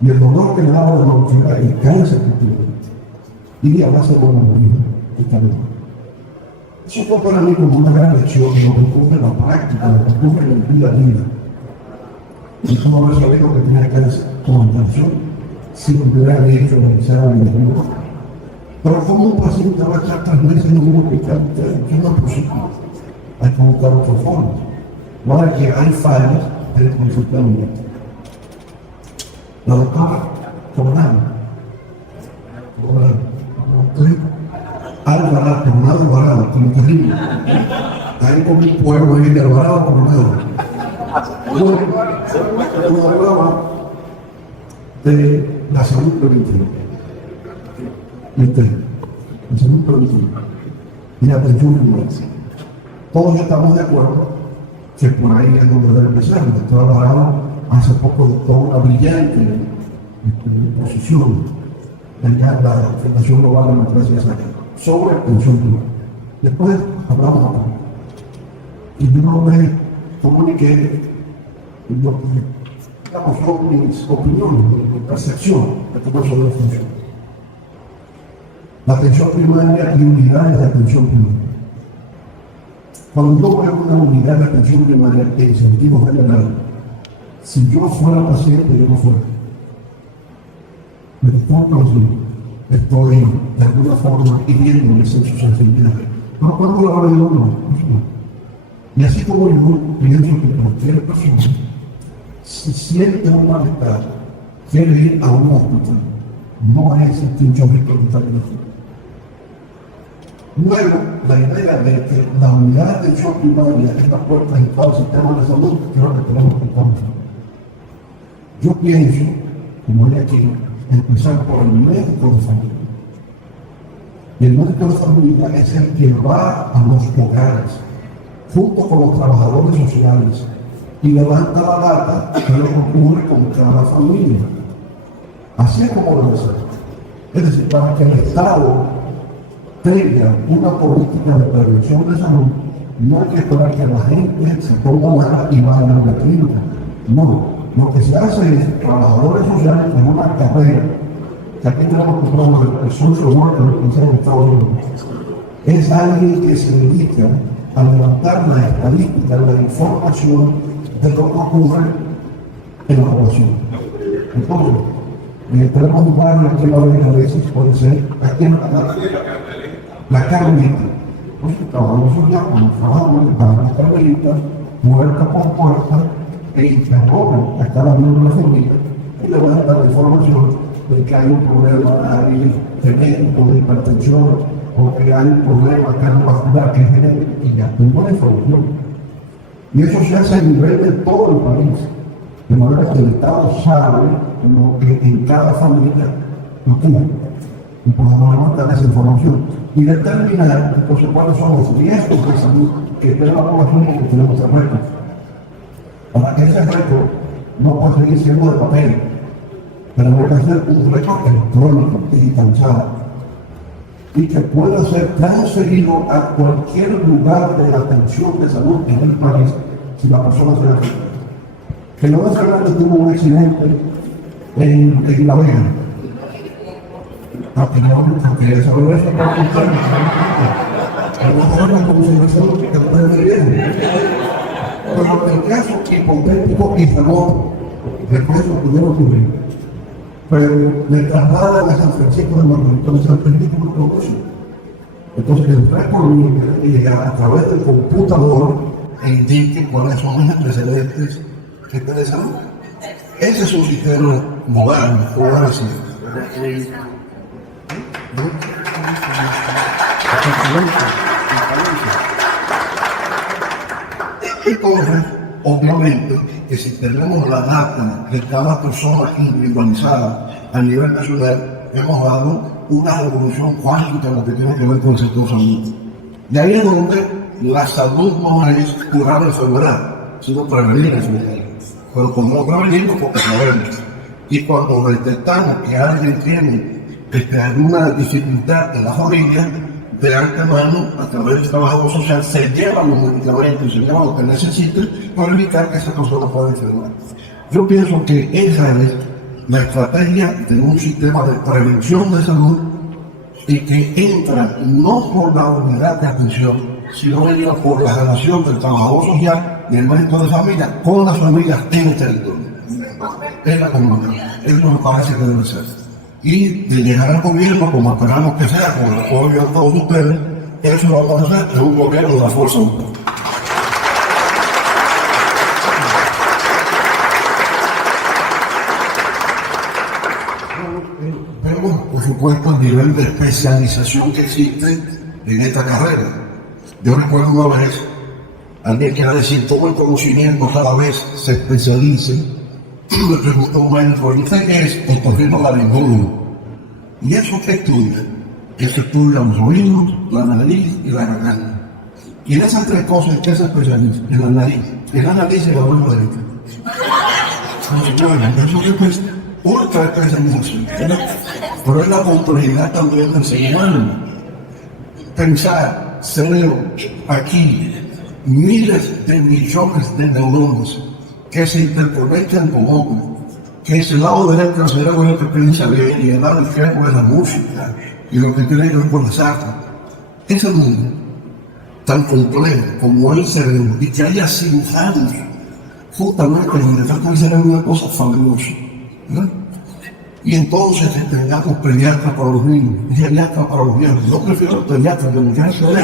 Y el dolor que le daba de la velocidad, el cáncer que tuvo. Y ahora se vuelve a morir. Eso fue para mí como una gran lección, lo que ocurre en la práctica, lo que ocurre en el día a día. Y cómo haber sabido que tenía cáncer con atención, si lo hubiera hecho realizar en el mundo. Pero como un paciente va a estar 3 meses en un hospital, eso no es posible. Hay que buscar otras formas. Ahora que hay fallas en el consultamiento. La doctora Coronado, Alvarado, como terrible. Hay como un pueblo ahí de Alvarado, Coronado. Uno hablaba de la salud preventiva. La salud preventiva. Y la atención primaria. Todos estamos de acuerdo que por ahí es donde debe empezar. El doctor Alvarado hace poco dictó una brillante exposición en la Fundación Global de Democracia sobre atención primaria. Después hablamos acá. Y yo no me comuniqué lo que, digamos, son mis opiniones, mi percepción de cómo eso debe funcionar. La atención primaria y unidades de atención primaria. Cuando yo voy a una unidad de atención primaria en sentido general, si yo fuera paciente, yo no fuera. Estoy de alguna forma hiriéndoles en sus sensibilidades. Pero cuando la hora de uno, y así como yo pienso que cualquier persona, si siente un malestar, quiere ir a un hospital, no es un chorrito de talento. Luego, la idea de que la unidad de atención primaria es la puerta de todo el sistema de salud, creo que tenemos que cambiar. Yo pienso, como hay aquí, empezar por el médico de familia. Y el médico de familia es el que va a los hogares, junto con los trabajadores sociales, y levanta la data de lo que ocurre con cada familia. Así es como debe ser. Es decir, para que el Estado tenga una política de prevención de salud, no hay que esperar que la gente se ponga mala y vaya a la clínica. No, lo que se hace es trabajadores sociales en una carrera, que aquí tenemos que probar el social worker en Estados Unidos, es alguien que se dedica a levantar la estadística, la información de lo que ocurre en la población. Entonces, tenemos un barrio aquí en la Vega, a veces puede ser aquí en la Carmelita. Entonces, trabajamos allá, cuando trabajamos, van a la Carmelita, puerta por puerta, e interrogan a cada miembro de la familia y le van a dar la información de que hay un problema genético de hipertensión o que hay un problema cardiovascular que genera, y ya tengo la información. Y eso se hace a nivel de todo el país, de manera que el Estado sabe lo que en cada familia ocurre. Y podemos levantar esa información y determinar entonces cuáles son los riesgos de salud que tiene la población porque tenemos el récord. Para que ese récord no pueda seguir siendo de papel, tenemos que hacer un récord electrónico, digitalizado, y que pueda ser transferido a cualquier lugar de atención de salud en el país si la persona se afecta. Que Leonel Fernández tuvo un accidente en La Vega. Aunque desarrolló esa parte interna, a lo mejor la Comisión de Salud que no puede bien. Pero el caso hipotético y remoto de que eso pudiera ocurrir, pero le trasladan a San Francisco de Macorís, entonces San Francisco no conoce. Entonces el 3x tiene que llegar a través del computador e indique cuáles son los antecedentes que te desarrollan. Ese es un sistema moderno, o ahora sí. Entonces, obviamente, que si tenemos la data de cada persona individualizada a nivel nacional, hemos dado una revolución cuántica en lo que tiene que ver con el sector salud. Y ahí es donde la salud no es curar la enfermedad, sino prevenir la enfermedad. Pero como lo prevenimos, porque sabemos. Y cuando detectamos que alguien tiene alguna dificultad en la familia, de antemano, a través del trabajador social, se llevan los medicamentos y se llevan lo que necesiten para evitar que esa persona pueda enfermar. Yo pienso que esa es la estrategia de un sistema de prevención de salud y que entra no por la unidad de atención, sino entra por la relación del trabajador social y el médico de familia con las familias en el territorio, en la comunidad. Eso me parece que debe ser. Y de llegar al gobierno, como esperamos que sea, con el apoyo de todos ustedes, eso lo vamos a hacer en un gobierno de la fuerza útil. Vemos, por supuesto, el nivel de especialización que existe en esta carrera. Yo recuerdo una vez, alguien que decir todo el conocimiento cada vez se especialice, le preguntó a un médico, ¿y usted qué es? Otorrinolaringólogo. ¿Y eso qué estudia? Eso estudia los oídos, la nariz y la garganta. Y en esas tres cosas, ¿qué se especializa? En la nariz. En la nariz y la oreja derecha. Bueno, eso que es ultra especialización. Pero es la complejidad también del ser humano. Pensar, cerebro, aquí, miles de millones de neuronas que se interconectan con otros, que es el lado derecho del cerebro el que piensa bien y el lado izquierdo es la música y lo que tiene que ver con las artes. Ese mundo tan complejo como el cerebro y que haya cirujanos justamente donde trata el cerebro una cosa fabulosa, ¿no? Y entonces tengamos pediatras para los niños, pediatras para los viejos. Yo prefiero pediatras de muchachos.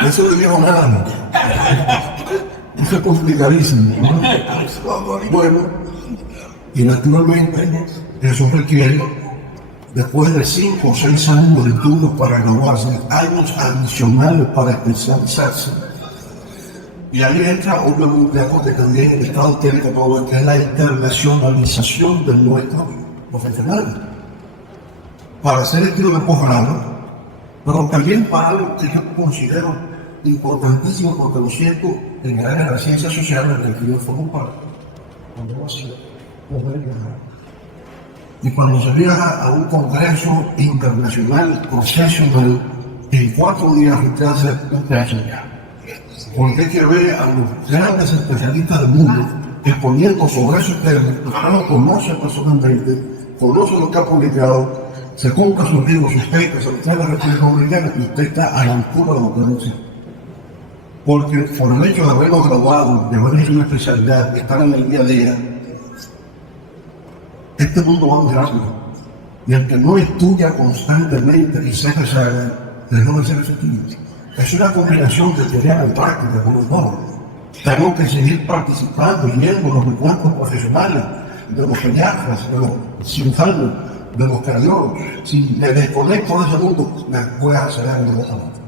Eso le digo nada. Eso es complicadísimo, ¿no? Bueno, Y naturalmente eso requiere, después de 5 o 6 años de estudios para graduarse, años adicionales para especializarse. Y ahí entra obviamente algo que también el Estado tiene que promover, que es la internacionalización de nuestros profesionales. Para hacer estudios de posgrado, pero también para algo que yo considero importantísimo, porque lo siento en el área de las ciencias sociales del que yo formo parte. Cuando yo hacía poder viajar. Y cuando se viaja a un congreso internacional, profesional, en 4 días usted hace un pedazo ya. Porque hay que ver a los grandes especialistas del mundo exponiendo sobre esos temas, usted lo conoce personalmente, conoce lo que ha publicado, se compra sus libros, sus papers, se los trae a la República Dominicana y usted está a la altura de lo que no sé. Porque por el hecho de habernos graduado, de haber hecho una especialidad, de estar en el día a día, este mundo va muy rápido. Y el que no estudia constantemente y se rezaga, dejó de ser efectivo. Es una combinación de teoría y práctica, por los dos. Tenemos que seguir participando y viendo los encuentros profesionales de los pediatras, de los cirujanos, de los cardiólogos. Si me desconecto de ese mundo, me voy a acelerar inmediatamente.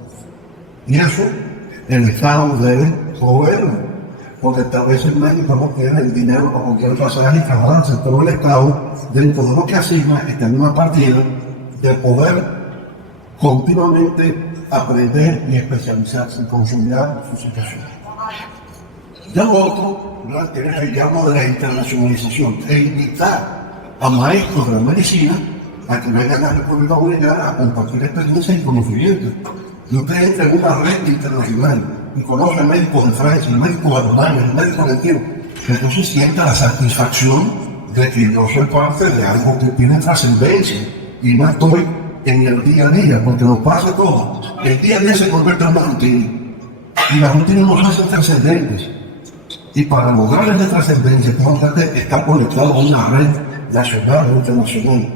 Y eso, el Estado debe proveerlo, porque tal vez el médico no tiene el dinero para cualquier otra cosa y trabajarse, pero el Estado, dentro de lo que asigna, está en una partida de poder continuamente aprender y especializarse y consolidar su situación. Ya lo otro, que llamo de la internacionalización, es invitar a maestros de la medicina a que vengan a la República Dominicana a compartir experiencia y conocimiento. Y usted entra en una red internacional y conoce médicos de Francia, médicos de Alemania, médicos argentinos, entonces sienta la satisfacción de que yo soy parte de algo que tiene trascendencia y no estoy en el día a día, porque nos pasa todo. El día a día se convierte en una rutina y la rutina nos hace trascendentes. Y para lograr esa trascendencia, tenemos que estar conectados a una red nacional o internacional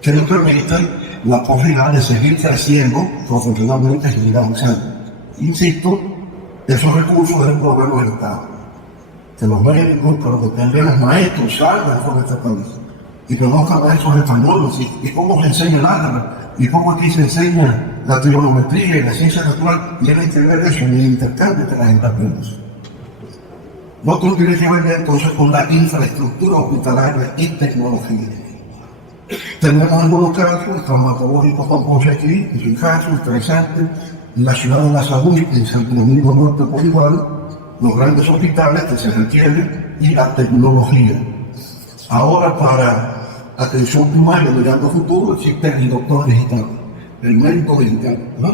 que nos permita la posibilidad de seguir creciendo profesionalmente y avanzando. Insisto, esos recursos deben proveerlos del Estado. Que los médicos, pero que también los maestros salgan con este país. Y que no hagan esos españoles, y cómo se enseña el álgebra, y cómo aquí se enseña la trigonometría y la ciencia natural, tiene que ver eso en el intercambio que la gente aprende. Lo otro tiene que ver entonces con la infraestructura hospitalaria y tecnología. Tenemos algunos casos traumatológicos como aquí, es un caso interesante, en la ciudad de la salud, en Santo Domingo Norte por igual, los grandes hospitales que se requieren y la tecnología. Ahora para atención primaria, mirando futuro, existe el doctor digital, el médico digital, ¿no?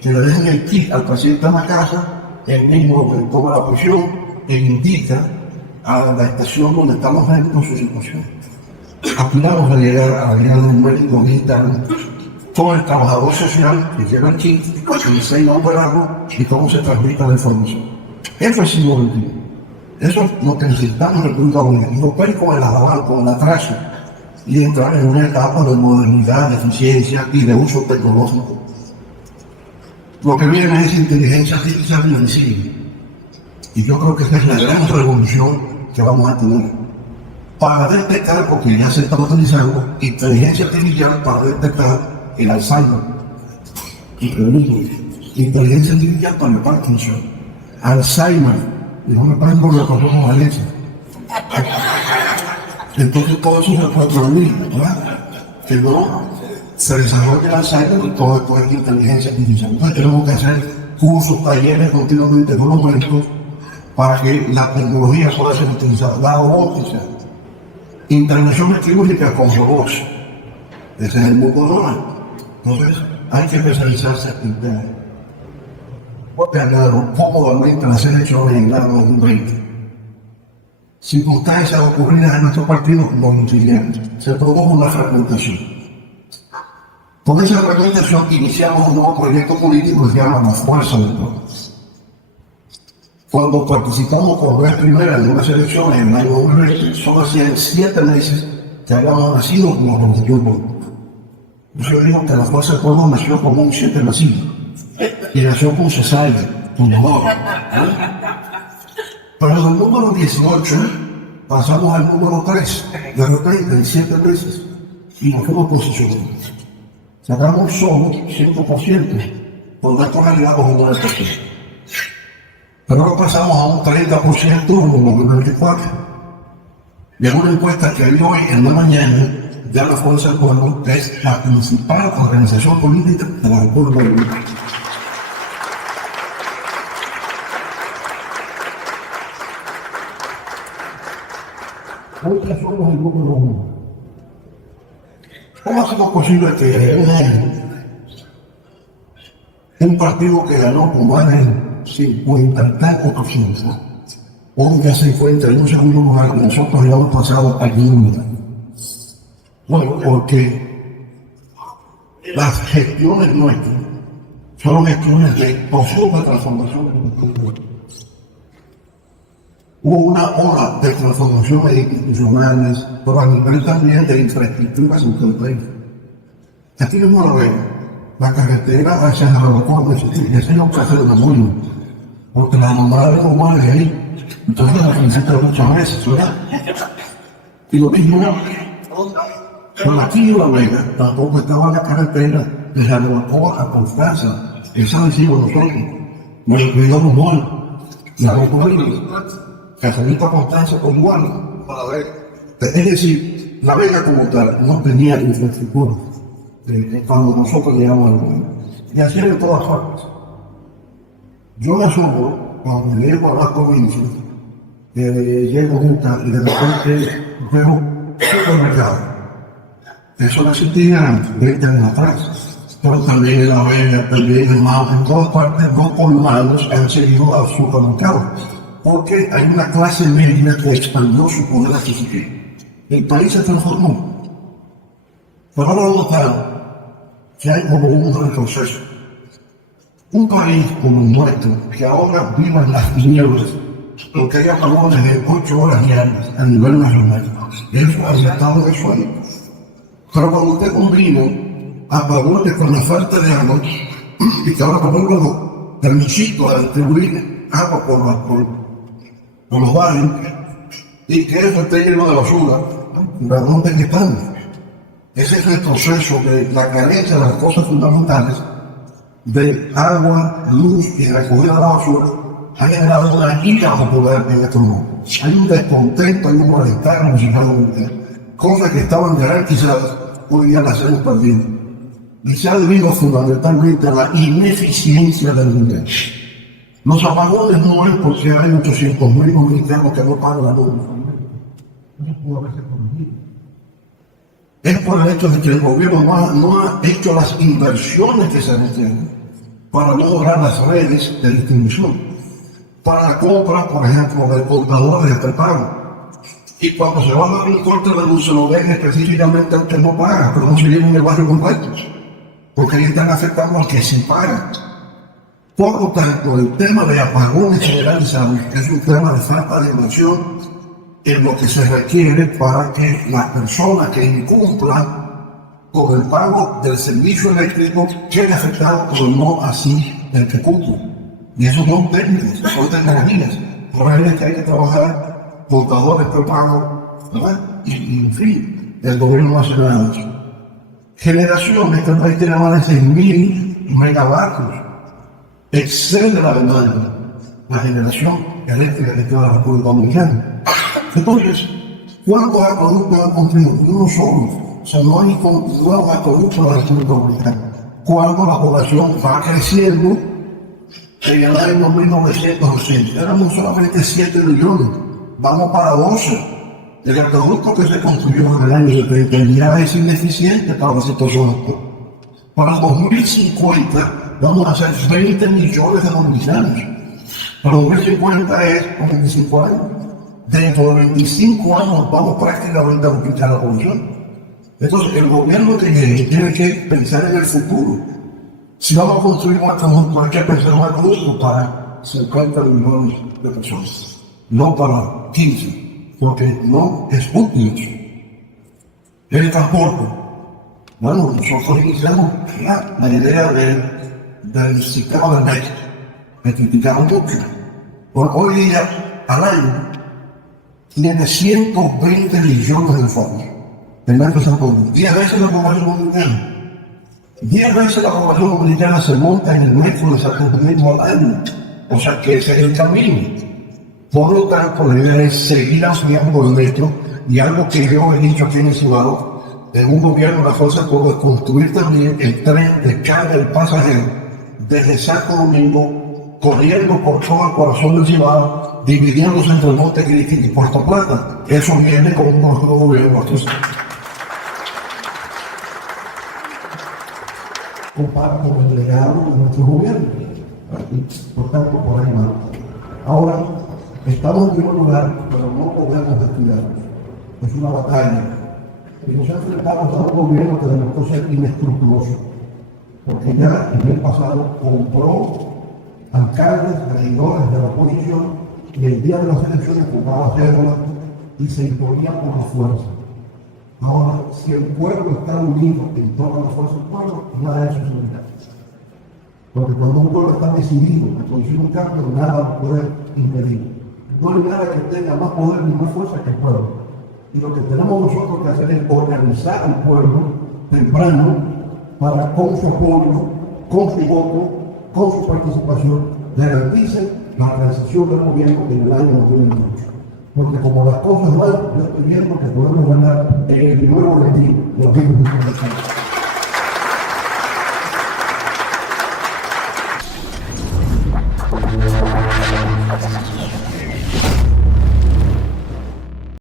Que le dejen el kit al paciente en la casa, él mismo toma la presión e indica a la estación donde estamos viendo su situación. Aspiramos a llegar a la vida de un médico digital, todo el trabajador social que lleva el kit, que enseña a operarlo y cómo se transmite la información. Eso es siglo XXI. Eso es lo que necesitamos en el República Dominicana. No puede con el aval, con el atraso y entrar en una etapa de modernidad, de eficiencia y de uso tecnológico. Lo que viene es inteligencia artificial en medicina. Y yo creo que esa es la gran revolución que vamos a tener. Para detectar, porque ya se está utilizando, inteligencia artificial para detectar el Alzheimer. Inteligencia artificial para el Parkinson. Alzheimer. Y no me pagan por lo que pasó Valencia. Entonces todo eso se puede prevenir, ¿verdad? Que no se desarrolle el Alzheimer y todo esto es inteligencia artificial. Entonces tenemos que hacer cursos, talleres continuamente con los médicos para que la tecnología pueda ser utilizada. La robótica, intervenciones quirúrgicas con robots. Ese es el mundo normal. Entonces hay que especializarse en temas. Porque cómodamente las elecciones en el año 2020. Circunstancias ocurridas en nuestro partido nos incidieron. Se produjo una fragmentación. Con esa fragmentación iniciamos un nuevo proyecto político que se llama La Fuerza del Pueblo. Cuando participamos por vez primera en unas elecciones en el año 2020, solo hacían 7 meses que habíamos nacido como Constitución Política. Yo digo que La Fuerza del Pueblo nació como un 7 nacido. Y nació con cesárea, con dolor. Pero en el número 18 pasamos al número 3, de repente, en 7 meses, y nos fuimos posicionando. Sacamos solo 5%, por nuestros aliados en 9%. Pero ahora pasamos a un 30% en el 2024. Y en una encuesta que vi hoy en la mañana, de la Fuerza del Pueblo, que es la principal organización política de la República Dominicana. Nosotros somos el número 1. ¿Cómo ha sido posible que un partido que ganó con más de 50 y tantos %, hoy ya se encuentra en un segundo lugar y nosotros ya hemos pasado al límite? Bueno, porque las gestiones nuestras son gestiones de profunda transformación política. Hubo una ola de transformaciones institucionales, pero a nivel también de infraestructuras en todo el país. Aquí mismo lo veo, la carretera hacia el aeropuerto de Chile, ese es un placer de muy, porque la nombrada de los males ahí, entonces la felicita muchas veces, ¿verdad? Y lo mismo, pero aquí en La Vega tampoco estaba la carretera desde el aeropuerto a Constanza, esa decimos nosotros, nos incluimos los moles, la República. Casanita Constanza con igual, para ver. Es decir, La Vega como tal no tenía infraestructura cuando nosotros llegamos al mundo. Y así era en todas partes. Yo me asombro cuando llego a la provincia, llego junta y de repente veo un supermercado. Eso no existía 20 años atrás. Pero también en La Vega, también en todas partes, los colmados han seguido al supermercado. Porque hay una clase media que expandió su poder adquisitivo. El país se transformó. Pero ahora notamos que hay como un retroceso. Un país como el nuestro, que ahora vive en las tinieblas, porque hay apagones de 8 horas diarias a nivel nacional. Eso es el estado de sueño. Pero cuando usted combina apagones con la falta de agua, y que ahora, por ejemplo, permitido a distribuir agua por los barrios, y que eso esté lleno de basura, ¿de dónde están? Ese es el proceso de la carencia de las cosas fundamentales de agua, luz y recogida de la basura ha generado una ira popular en este mundo. Hay un descontento, hay un malestar en la sociedad dominicana. Cosas que estaban garantizadas hoy día las hemos perdido. Y se ha debido fundamentalmente a la ineficiencia del dinero. Los apagones no es porque hay 800.000 dominicanos que no pagan la luz. Es por el hecho de que el gobierno no ha hecho las inversiones que se requieren para mejorar las redes de distribución, para la compra, por ejemplo, de contadores de prepago. Y cuando se va a dar un corte de luz, se lo ven específicamente al que no paga, pero no se lleva en el barrio completo, porque ahí están afectando al que sí paga. Por lo tanto, el tema de apagones generalizados es un tema de falta de inversión en lo que se requiere para que las personas que incumplan con el pago del servicio eléctrico queden afectados, pero no así el que cumple. Y eso son técnicas, son tecnologías. Ahora es que hay que trabajar contadores de pago, ¿verdad? Y en fin, el gobierno no hace nada de eso. Generaciones que el país tiene más de 6.000 megavatios. Excede la demanda, la generación eléctrica de toda la República Dominicana. Entonces, ¿cuántos acueductos han construido? Uno solo. O sea, no hay nuevos acueductos en la República Dominicana. Cuando la población va creciendo, en el año 1980 éramos solamente 7 millones, vamos para 12. El acueducto que se construyó en el año 70 ya es ineficiente para la situación actual. Para el 2050 vamos a ser 20 millones de dominicanos. Para 2050 es 25 años. Dentro de 25 años vamos prácticamente a duplicar la población. Entonces el gobierno tiene que pensar en el futuro. Si vamos a construir un acueducto, hay que pensar en un acueducto para 50 millones de personas, no para 15, porque no es útil. El transporte. Bueno, nosotros iniciamos la idea del sistema del metro. Me criticaron mucho. Hoy día, al año, tiene 120 millones de fondos. El Metro San Pablo, 10 veces la población dominicana. 10 veces la población dominicana se monta en el metro de Santo Domingo al año. O sea que ese es el camino. Por lo tanto, la idea es seguir ampliando el metro, y algo que yo he dicho aquí en el Senado, en un gobierno de la Fuerza Pública, construir también el tren de carga del pasajero desde Santo Domingo, corriendo por todo el corazón del Cibao, dividiéndose entre Montecristi y Puerto Plata. Eso viene con un nuestro gobierno. Comparto el legado de nuestro gobierno. Por tanto, por ahí va. Ahora, estamos en primer lugar, pero no podemos descuidarnos. Es una batalla. Y nos enfrentamos a un gobierno que demostró ser inescrupuloso, porque ya en el pasado compró alcaldes, regidores de la oposición, y el día de las elecciones compraba cédulas y se imponía por la fuerza. Ahora, si el pueblo está unido en torno a la fuerza del pueblo, nada de eso se evita. Porque cuando un pueblo está decidido a conseguir un cambio, nada va a poder impedirlo. No hay nada que tenga más poder ni más fuerza que el pueblo. Y lo que tenemos nosotros que hacer es organizar al pueblo temprano para, con su apoyo, con su voto, con su participación, garantice la realización del gobierno en el año 2028. Porque como las cosas van, yo estoy viendo que podemos ganar en el primer boletín de 2025.